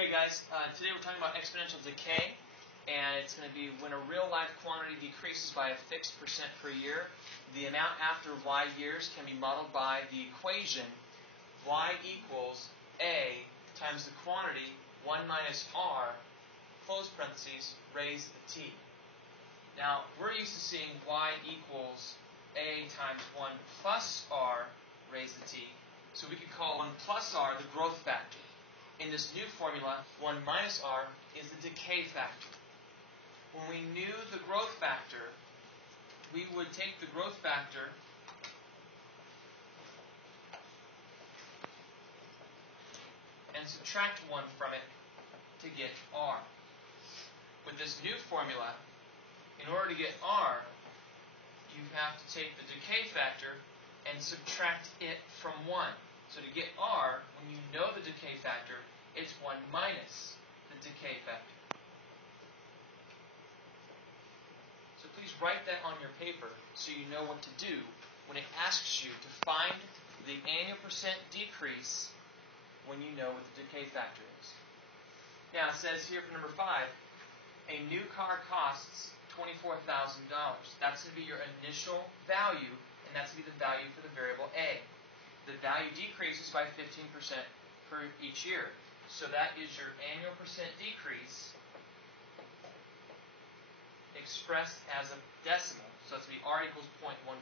Okay guys, today we're talking about exponential decay, and it's going to be when a real life quantity decreases by a fixed percent per year. The amount after y years can be modeled by the equation y equals a times the quantity 1 minus r, close parentheses, raised to the t. Now, we're used to seeing y equals a times 1 plus r raised to t, so we could call 1 plus r the growth factor. In this new formula, 1 minus r is the decay factor. When we knew the growth factor, we would take the growth factor and subtract 1 from it to get r. With this new formula, in order to get r, you have to take the decay factor and subtract it from 1. So to get r, when you know the decay factor, it's 1 minus the decay factor. So please write that on your paper so you know what to do when it asks you to find the annual percent decrease when you know what the decay factor is. Now it says here for number 5, a new car costs $24,000. That's going to be your initial value, and that's going to be the value for the variable a. The value decreases by 15% per each year. So that is your annual percent decrease expressed as a decimal. So that's going to be r equals 0.15.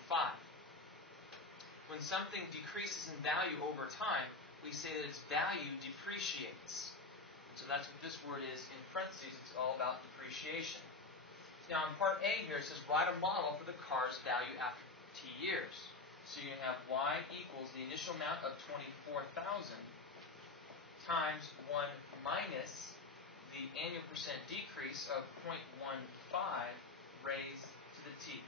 When something decreases in value over time, we say that its value depreciates. So that's what this word is in parentheses. It's all about depreciation. Now in part A here, it says write a model for the car's value after t years. So you have y equals the initial amount of 24,000 times 1 minus the annual percent decrease of 0.15 raised to the t.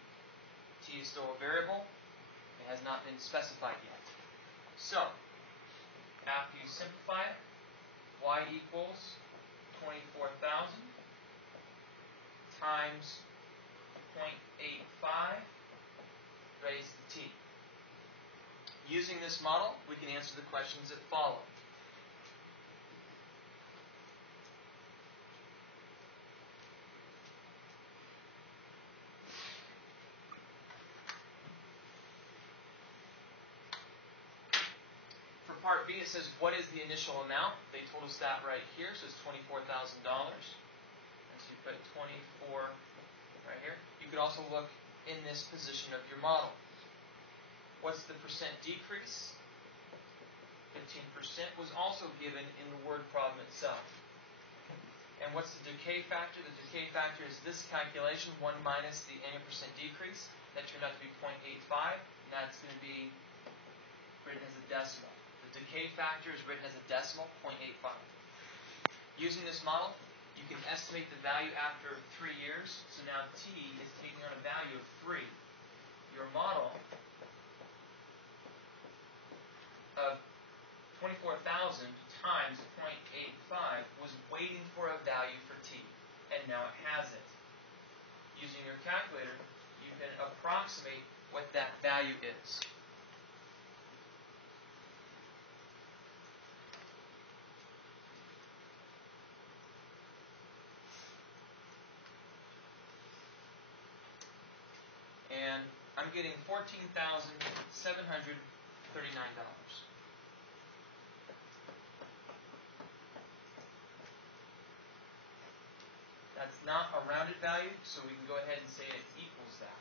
T is still a variable. It has not been specified yet. So, after you simplify it, y equals 24,000 times 0.85 raised to t. Using this model, we can answer the questions that follow. For part B, it says, what is the initial amount? They told us that right here, so it's $24,000. And so you put 24 right here. You could also look in this position of your model. What's the percent decrease? 15% was also given in the word problem itself. And what's the decay factor? The decay factor is this calculation, 1 minus the annual percent decrease. That turned out to be 0.85, and that's going to be written as a decimal. The decay factor is written as a decimal, 0.85. Using this model, you can estimate the value after 3 years. So now t is taking on a value of 3. Your model of 24,000 times 0.85 was waiting for a value for t, and now it has it. Using your calculator, you can approximate what that value is. And I'm getting $14,739. That's not a rounded value, so we can go ahead and say it equals that.